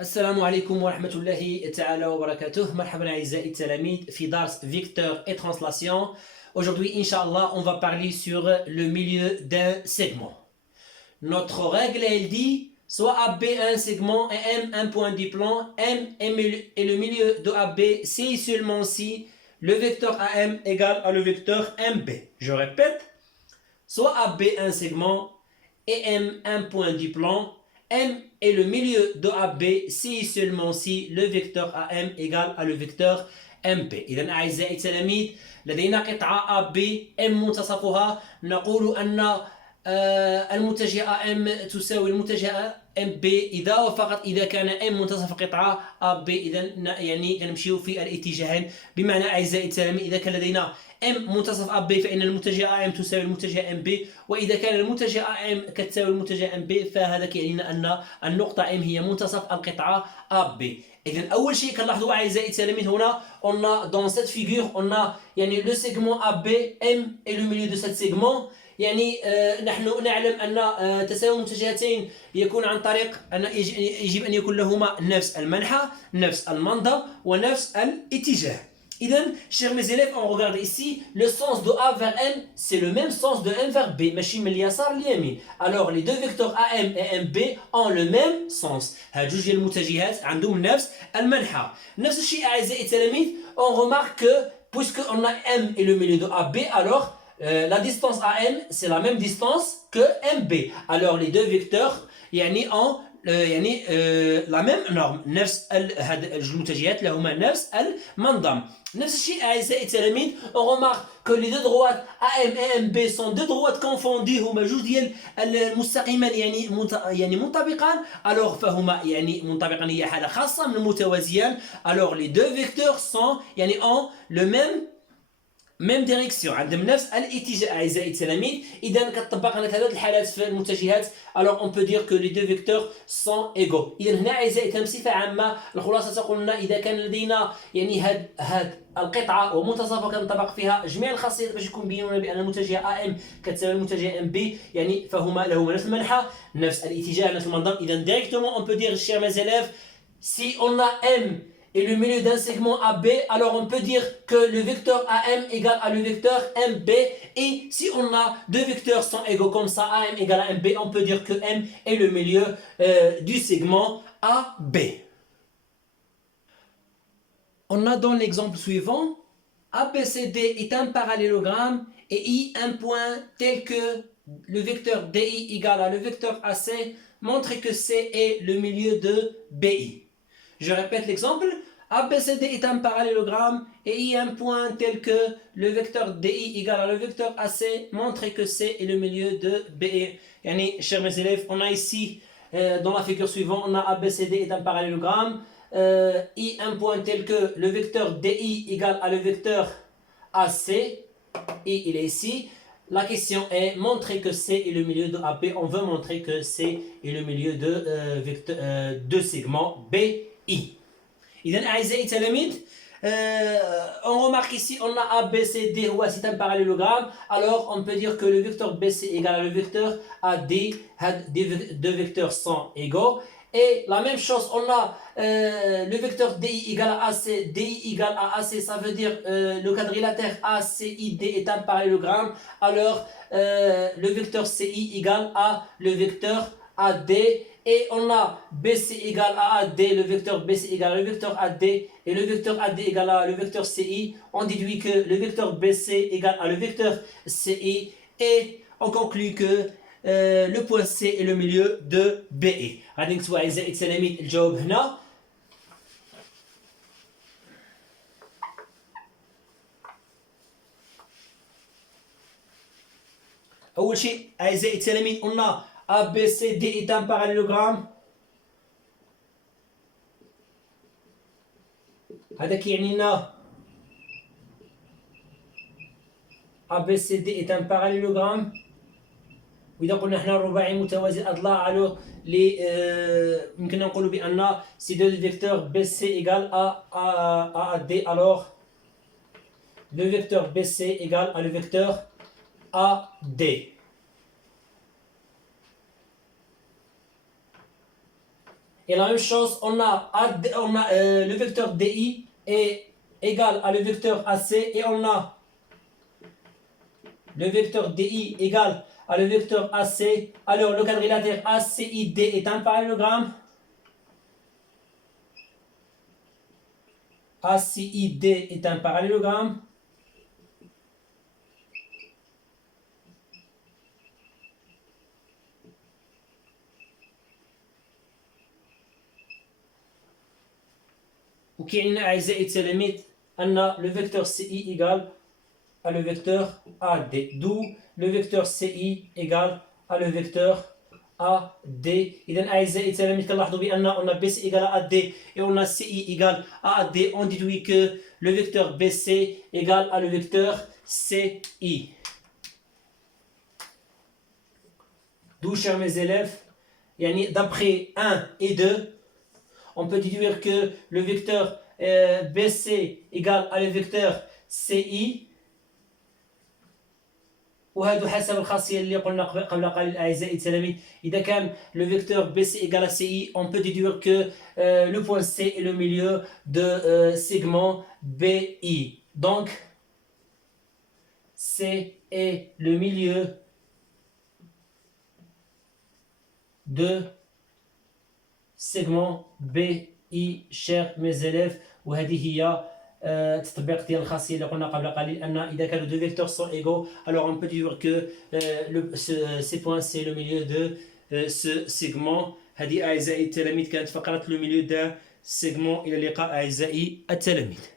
السلام عليكم ورحمة الله تعالى وبركاته. مرحبا أعزائي التلاميذ في درس Vecteur et Translation. Aujourd'hui, Inch'Allah, on va parler sur le milieu d'un segment. Notre règle, elle dit soit AB un segment et M un point du plan, M et le milieu de AB si seulement si le vecteur AM égale à le vecteur MB. Je répète, soit AB un segment et M un point du plan, M est le milieu de AB si seulement si le vecteur AM égale à le vecteur MB. إذا أعزائي التلاميذ لدينا قطعة AB M منتصفها. نقول أن المتجهة AM تساوي المتجهة MB إذا وفقط إذا كان M منتصف قطعة AB. إذا يعني نمشيو في الاتجاهين، بمعنى أعزائي التلاميذ إذا كان لدينا M منتصف AB فإن المتجهة AM تساوي المتجهة MB، وإذا كان المتجهة AM كتساوي المتجهة MB فهذا يعني أن النقطة M هي منتصف القطعة AB. إذن أول شيء كنلاحظوا أعزائي التلاميذ هنا on a dans cette figure on a يعني le segment AB M et le milieu de cet segment. يعني نحن نعلم أن تساوي المتجهتين يكون عن طريق أن يجب أن يكون لهما نفس المنحى، نفس المنظر ونفس الاتجاه. إذن chers mes élèves, on regarde ici le sens de A vers M, c'est le même sens de M vers B، ماشي من اليسار لليمين. Alors les deux vecteurs AM et MB ont le même sens. هاد جوج ديال المتجهات عندهم نفس المنحى. نفس الشيء أعزائي التلاميذ، on remarque que puisque on a M et le milieu de AB, alors la distance AM c'est la même distance que MB. Alors les deux vecteurs يعني ont يعني la même norme، نفس هاد المتجهات لهما نفس المنظم. نفس الشيء أعزائي التلاميذ، on remarque que les deux droites AM et MB sont deux droites confondues، هما جوج ديال المستقيمان يعني منطبقان. alors فهما يعني منطبقان هي حالة خاصة من المتوازيان. alors les deux vecteurs sont يعني ont le même direction، عندهم نفس الاتجاه أعزائي التلاميذ. إذا كتطبق على ثلاث الحالات في المتجهات alors on peut dire que les deux vecteurs sont égaux. إذا هنا أعزائي بصفة عامة الخلاصة تقول لنا إذا كان لدينا يعني هاد القطعة ومنتصفها كنطبق فيها جميع الخاصيات باش يكون بينونا بأن المتجهة AM كتساوي المتجهة MB، يعني فهما لهما نفس المنحى، نفس الاتجاه، نفس المنظر. إذا directement on peut dire chers mes élèves si on a M et le milieu d'un segment AB, alors on peut dire que le vecteur AM égale à le vecteur MB. Et si on a deux vecteurs sont égaux comme ça, AM égale à MB, on peut dire que M est le milieu du segment AB. On a dans l'exemple suivant, ABCD est un parallélogramme et I un point tel que le vecteur DI égale à le vecteur AC montre que C est le milieu de BI. Je répète l'exemple. ABCD est un parallélogramme et I un point tel que le vecteur DI égale à le vecteur AC montre que C est le milieu de BE. Yani, chers mes élèves, on a ici dans la figure suivante, on a ABCD est un parallélogramme, I un point tel que le vecteur DI égale à le vecteur AC, et il est ici. La question est montrer que C est le milieu de AB. On veut montrer que C est le milieu de segment BI. إذن أعزائي التلاميذ on remarque ici on a ABCD c'est un parallélogramme. Alors on peut dire que le vecteur BC égale à le vecteur AD. Deux vecteurs sont égaux. Et la même chose, on a le vecteur DI égale à AC, DI égale à AC, ça veut dire le quadrilatère ACID est un parallélogramme. Alors le vecteur CI égale à le vecteur AD. Et on a BC égale à AD, le vecteur BC égale à le vecteur AD, et le vecteur AD égale à le vecteur CI. On déduit que le vecteur BC égale à le vecteur CI, et on conclut que le point C est le milieu de BE. غادي نكتبوا أعزائي التلاميذ الجواب هنا. أول شيء أعزائي التلاميذ قلنا ABCD est un parallélogramme. هذا كيعني لنا ABCD est un parallélogramme. وإذا قلنا حنا الرباعي متوازي الأضلاع على يمكننا نقول بأن si deux vecteurs BC égale à AD, alors le vecteur BC égale à le vecteur AD. Et la même chose, on a le vecteur DI est égal à le vecteur AC et on a le vecteur DI égal à le vecteur AC. Alors, le quadrilatère ACID est un parallélogramme. ACID est un parallélogramme. وكاين أعزائي التلاميذ أن le vecteur CI égale à le vecteur AD. D'où le vecteur CI égale à le vecteur AD. إذا أعزائي التلاميذ كنلاحظوا بأن on a BC égale à AD et on a CI égale à AD. On déduit que le vecteur BC égale à le vecteur CI. D'où, chers mes élèves, d'après 1 et 2, on peut déduire que le vecteur BC égale à le vecteur CI. وهذا حسب الخاصية اللي قلنا قبل قليل أعزائي التلاميذ. إذا كان le vecteur BC égale à CI, on peut déduire que le point C est le milieu de segment BI. Donc, C est le milieu de segment BI, chers mes élèves. وهذه هي التطبيق ديال الخاصيه اللي قلنا قبل قليل ان اذا كانوا deux vecteurs sont égaux, alors on peut dire que ces points c'est le milieu de ce segment. هذه اعزائي التلاميذ كانت فقره le milieu d'un segment. الى اللقاء اعزائي التلاميذ.